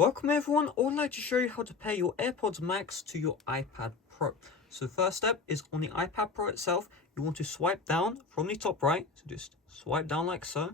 Welcome everyone, I would like to show you how to pair your AirPods Max to your iPad Pro. So the first step is on the iPad Pro itself, you want to swipe down from the top right, so just swipe down like so,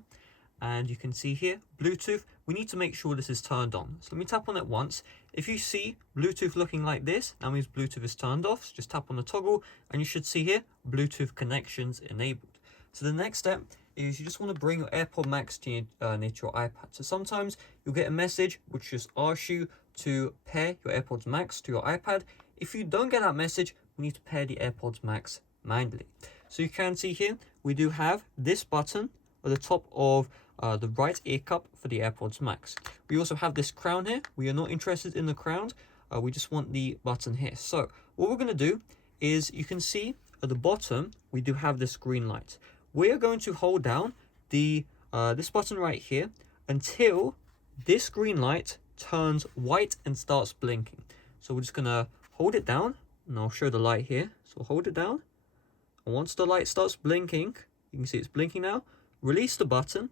and you can see here, Bluetooth, we need to make sure this is turned on. So let me tap on it once. If you see Bluetooth looking like this, that means Bluetooth is turned off, so just tap on the toggle, and you should see here, Bluetooth connections enabled. So the next step is you just want to bring your AirPod Max to near to your iPad. So sometimes you'll get a message which just asks you to pair your AirPods Max to your iPad. If you don't get that message, we need to pair the AirPods Max manually. So you can see here, we do have this button at the top of the right ear cup for the AirPods Max. We also have this crown here. We are not interested in the crown. We just want the button here. So what we're going to do is you can see at the bottom, we do have this green light. We are going to hold down the this button right here until this green light turns white and starts blinking. So we're just going to hold it down, and I'll show the light here. So hold it down, and once the light starts blinking, you can see it's blinking now, release the button,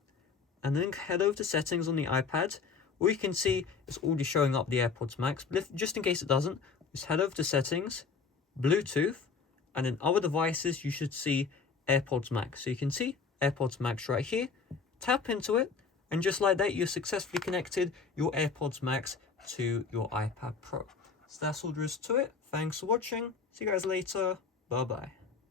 and then head over to settings on the iPad. Or you can see it's already showing up the AirPods Max, but just in case it doesn't, just head over to settings, Bluetooth, and in other devices you should see AirPods Max. So you can see AirPods Max right here, tap into it, and just like that you've successfully connected your AirPods Max to your iPad Pro. So that's all there is to it. Thanks for watching, see you guys later, bye bye.